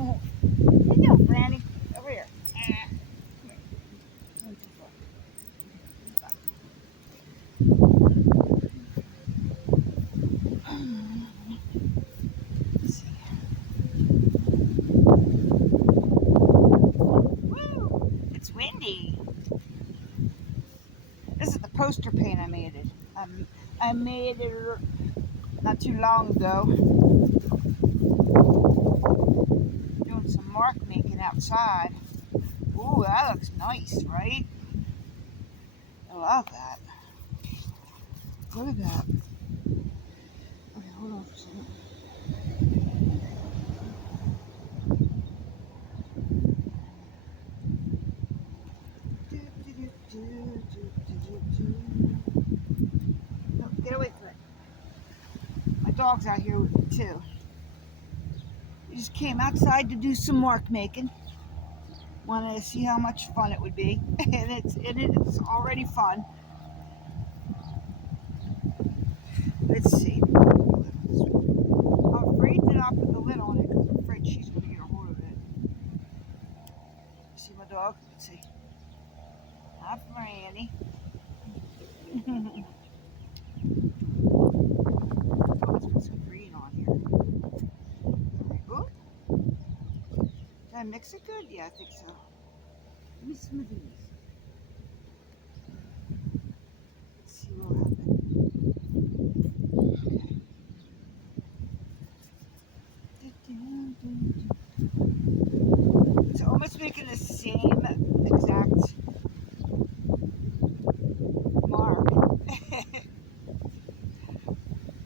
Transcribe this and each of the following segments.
You know, Franny, over here. Come here. One, two, four. Let's see. Woo! It's windy. This is the poster paint I made it. I made it not too long ago. Doing some mark making outside. Ooh, that looks nice, right? I love that. Look at that. Okay, hold on for a second. No, get away from it. My dog's out here with me too. We just came outside to do some mark making. Wanted to see how much fun it would be, and it's already fun. Let's see. I'm afraid to not put the lid on it because I'm afraid she's going to get a hold of it. See my dog? Let's see. Hi, Franny. Oh, let's put some green on here. Alright, oh. Did I mix it good? Yeah, I think so. Give me some of these. Let's see what will happen. Okay. It's almost making the same exact mark.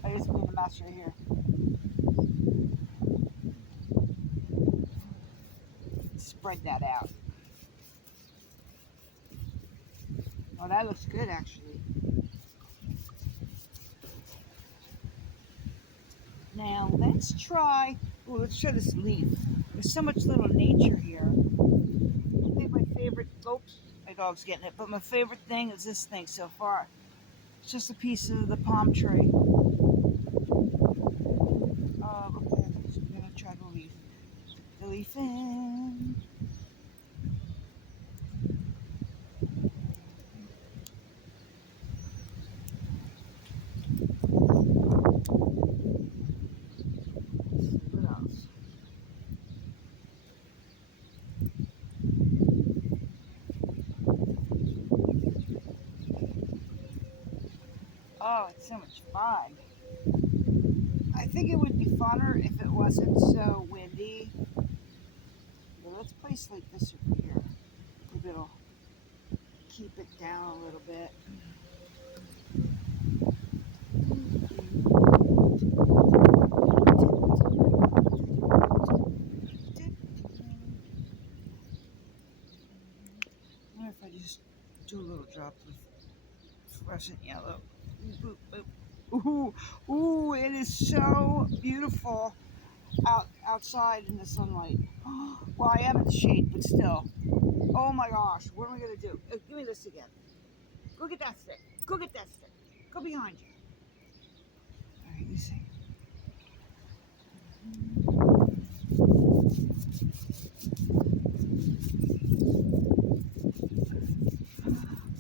I just made a mess right here. Spread that out. Oh, that looks good actually. Now let's try. Oh, let's try this leaf. There's so much little nature here. I think my favorite. Oops, my dog's getting it. But my favorite thing is this thing so far. It's just a piece of the palm tree. Okay, so I'm gonna try the leaf. The leaf in. What else? Oh, it's so much fun. I think it would be funner if it wasn't so windy. But let's place like this over here. Maybe it'll keep it down a little bit. I wonder if I just do a little drop of fluorescent yellow. Boop, boop. Ooh, ooh, it is so beautiful outside in the sunlight. Well, I am in the shade, but still. Oh my gosh, what am I gonna do? Give me this again. Go get that stick. Go get that stick. Go behind you. All right, you see.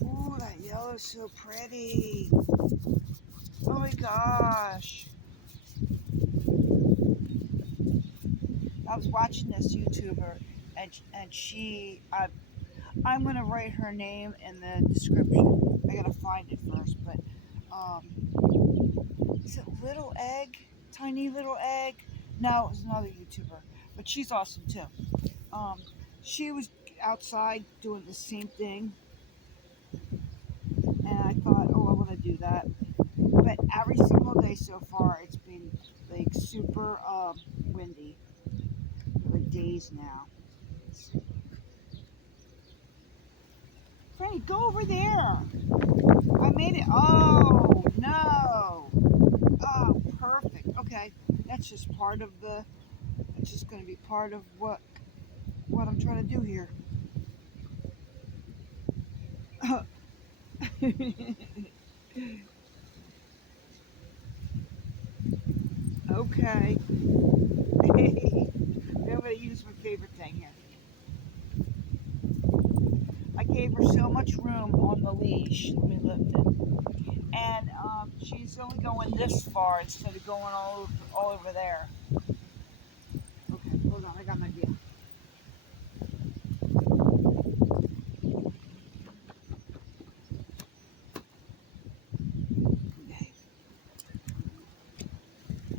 Ooh, that yellow is so pretty. Oh my gosh. I was watching this YouTuber, and I'm gonna write her name in the description. I gotta find it first, but is it Little Egg? Tiny Little Egg? No, it was another YouTuber, but she's awesome too. Um, she was outside doing the same thing, and I thought, oh, I want to do that. But every single day so far, it's been like super windy for like days now. Franny, go over there. I made it. Oh no. Oh, perfect. Okay, that's just part of the. It's just going to be part of what I'm trying to do here. Okay. Hey, going to use my favorite thing here. I gave her so much room on the leash. Let me lift it. And she's only going this far instead of going all over there. Okay, hold on. I got an idea. Okay.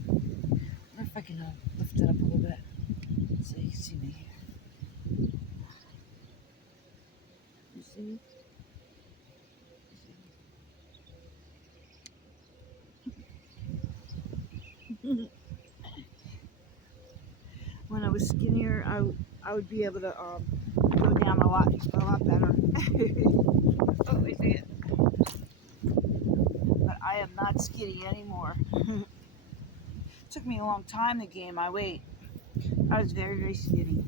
I wonder if I can lift it up a little bit so you can see me here. You see? When I was skinnier, I would be able to go down a lot better. Oh, wait a second. But I am not skinny anymore. It took me a long time to gain my weight. I was very, very skinny.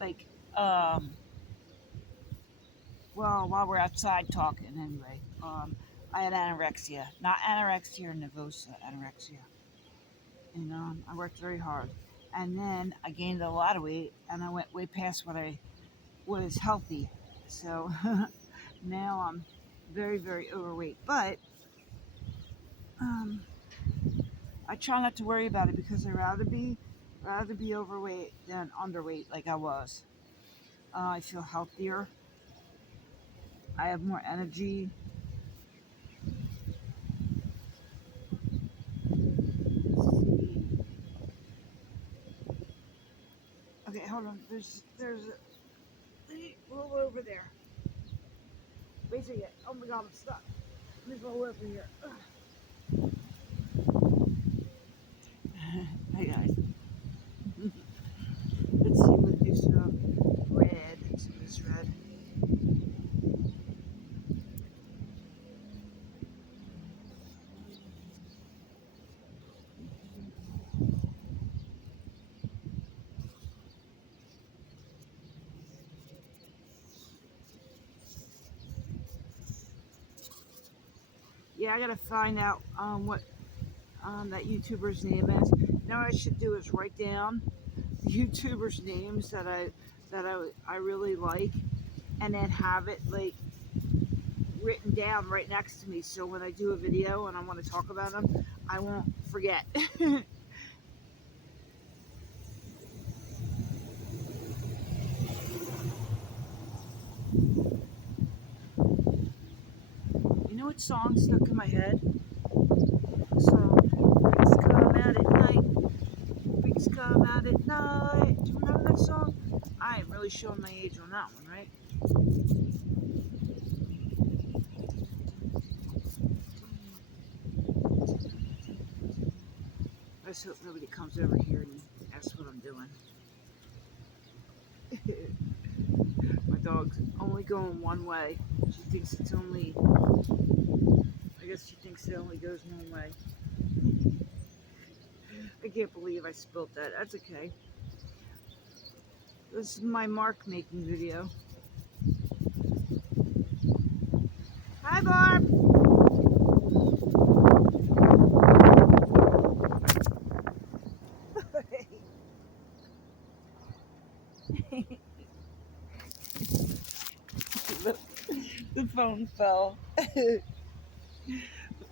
Like, well, while we're outside talking anyway, I had anorexia. Not anorexia nervosa, anorexia. And I worked very hard. And then I gained a lot of weight, and I went way past what is healthy. So now I'm very, very overweight. But I try not to worry about it because I'd rather be overweight than underweight like I was. I feel healthier. I have more energy. Okay, hold on. There's a roll over there. Wait a second. Oh my God, I'm stuck. Let me roll over here. Hey guys. Let's see what is red. Let's see what's red. Yeah, I gotta find out what that YouTuber's name is. Now what I should do is write down the YouTubers' names that I really like, and then have it like written down right next to me. So when I do a video and I want to talk about them, I won't forget. You know what song stuck in my head? So Pigs come out at night. Pigs come out at night. Do you remember that song? I am really showing my age on that one, right? I just hope nobody comes over here and asks what I'm doing. My dog's only going one way. She thinks it's only, I guess she thinks it only goes one way. I can't believe I spilled that. That's okay. This is my mark making video. Hi, Barb! The phone fell. The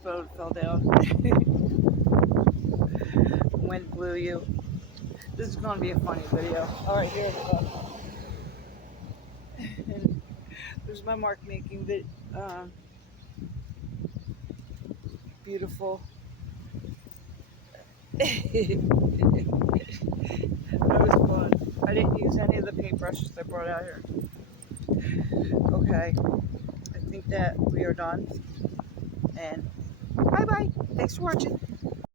phone fell down. Wind blew you. This is going to be a funny video. Alright, here we go. There's my mark making video. Beautiful. That was fun. I didn't use any of the paintbrushes I brought out here. Okay. I think that we are done. And bye-bye. Thanks for watching.